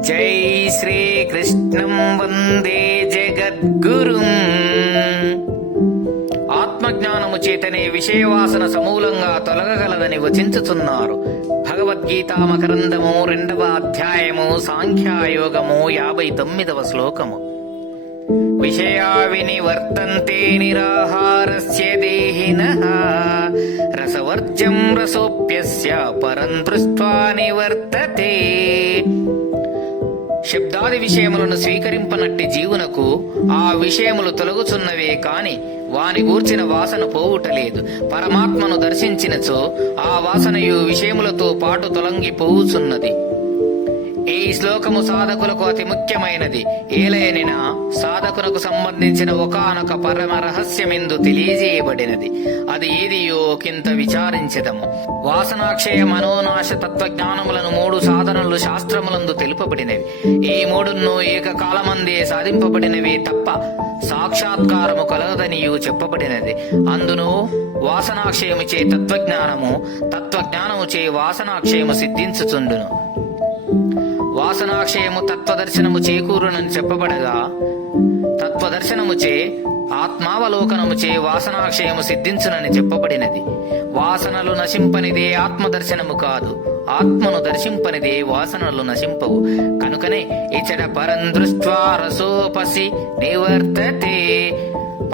జై శ్రీకృష్ణం వందే జగద్గురుం. ఆత్మజ్ఞానము చేతనే విషయవాసన సమూలంగా తొలగగలదని వచించుచున్నారు భగవద్గీత మకరందము రెండవ అధ్యాయము సాంఖ్యాయోగము యాభై తొమ్మిదవ శ్లోకము. విషయా వినివర్తంతే నిరాహారస్య దేహిన రసవర్జం రసోప్యస్య పరం దృష్ట్వా నివర్తతే. శబ్దాది విషయములను స్వీకరింపనట్టి జీవునకు ఆ విషయములు తొలగుచున్నవే కాని వాని గూర్చిన వాసన పోవుటలేదు. పరమాత్మను దర్శించినచో ఆ వాసనయు విషయములతో పాటు తొలగి పోవుచున్నది. ఈ శ్లోకము సాధకులకు అతి ముఖ్యమైనది. ఏలయనినా సంబంధించిన ఒకనొక పరమ రహస్యమెందు తెలియజేయబడినది. అది ఏదియో కింత విచారించదము. వాసనాక్షయ మనోనాశ తత్వజ్ఞానములను మూడు సాధనలు శాస్త్రములందు తెలుపబడినవి. ఈ మూడును ఏకకాలమందే సాధింపబడినవి తప్ప సాక్షాత్కారము కలగదనియు చెప్పబడినది. అందును వాసనాక్షయము చే తత్వజ్ఞానము తత్వజ్ఞానము చే వాసనాక్షయము సిద్ధించుచుండును. వాసనాక్షయము తత్వదర్శనము చేకూరునని చెప్పబడగా తత్వదర్శనముచే ఆత్మావలోకనముచే వాసనాక్షయము సిద్ధించునని చెప్పబడినది. వాసనలు నశింపనిదే ఆత్మదర్శనము కాదు ఆత్మను దర్శింపనిదే వాసనలు నశింపవు. కనుకనే ఇచ్చట పరం దృష్ట్వా రసోపసి నివర్తతే.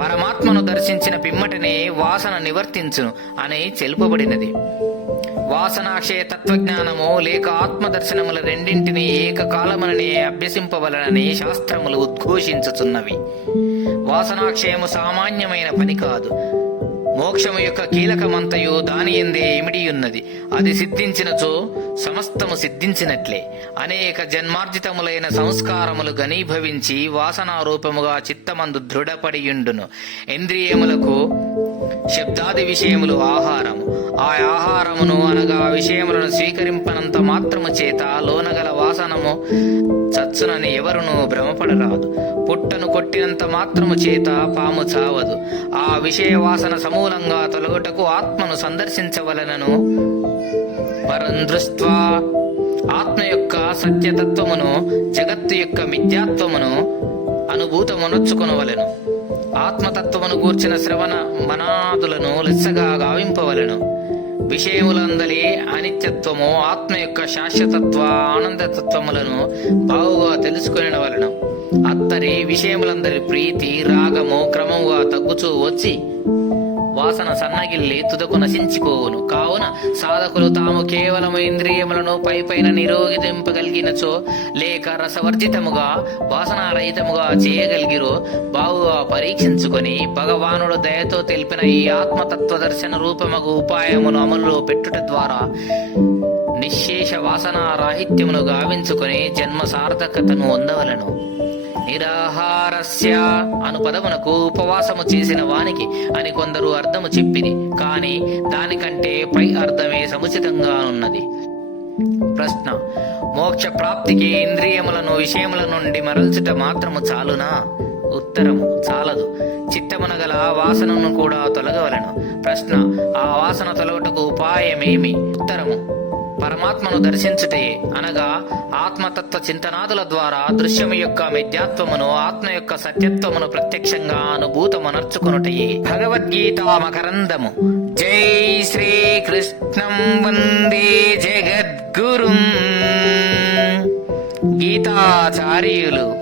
పరమాత్మను దర్శించిన పిమ్మటనే వాసన నివర్తించును అని చెలుపబడినది. వాసనాక్షయ తత్వజ్ఞానము లేక ఆత్మదర్శనముల రెండింటిని ఏకకాలముననే అభ్యసింపవలనని శాస్త్రములు ఉద్ఘోషించుచున్నవి. వాసనాక్షయము సామాన్యమైన పని కాదు. మోక్షము యొక్క కీలకమంతయు దాని ఎందే ఇమిడియున్నది అది సిద్ధించినచో సమస్తము సిద్ధించినట్లే. అనేక జన్మార్జితములైన సంస్కారములు ఘనీభవించి వాసనారూపముగా చిత్తమందు దృఢపడియుండును. ఇంద్రియములకు శబ్దాది విషయములు ఆహారము. ఆహారమును అనగా విషయములను స్వీకరింపనంత మాత్రము చేత లోనగల వాసనము చచ్చునని ఎవరును భ్రమపడరాదు. పుట్టను కొట్టినంత మాత్రము చేత పాము చావదు. ఆ విషయ వాసన సమూలంగా తొలగుటకు ఆత్మను సందర్శించవలనను. పరం ఆత్మ యొక్క సత్యతత్వమును జగత్తు యొక్క మిథ్యాత్వమును అనుభూతమునొచ్చుకొనవలెను ఆత్మతత్వమును గూర్చిన శ్రవణ మనాదులను లిస్సగా గావింపవలెను. విషయములందలి అనిత్యత్వము ఆత్మ యొక్క శాశ్వతత్వ ఆనందతత్వములను బావుగా తెలుసుకుని వలన అత్తరి విషయములందరి ప్రీతి రాగము క్రమముగా తగ్గుచూ వచ్చి వాసన సన్నగిల్లి తుదకు నశించిపోవును. కావున సాధకులు తాము కేవలము ఇంద్రియములను పై పైన నిరోగింపగలిగినచో లేక రసవర్జితముగా వాసనారహితముగా చేయగలిగిరో బావుగా పరీక్షించుకొని భగవానుడు దయతో తెలిపిన ఈ ఆత్మతత్వ దర్శన రూపమగు ఉపాయమును అమలులో పెట్టుట ద్వారా నిశ్శేష వాసన రాహిత్యమును గావించుకొని జన్మ సార్థకతను పొందవలను నిరాహారస్య అను పదమునకు ఉపవాసము చేసిన వానికి అని కొందరు అర్థము చెప్పింది కాని దానికంటే పై అర్థమే సముచితంగా ఉన్నది ప్రశ్న మోక్ష ప్రాప్తికి ఇంద్రియములను విషయముల నుండి మరల్చుట మాత్రము చాలునా? ఉత్తరము చాలదు. చిత్తమున గల వాసనను కూడా తొలగవలను. ప్రశ్న ఆ వాసన తొలగుటకు ఉపాయమేమి? ఉత్తరము పరమాత్మను దర్శించుటే అనగా ఆత్మతత్వ చింతనాదుల ద్వారా దృశ్యము యొక్క మిథ్యాత్వమును ఆత్మ యొక్క సత్యత్వమును ప్రత్యక్షంగా అనుభూతమునర్చుకునుటయే భగవద్గీత మకరందము. జై శ్రీకృష్ణం వందే జగద్గురుం. గీతాచార్యులు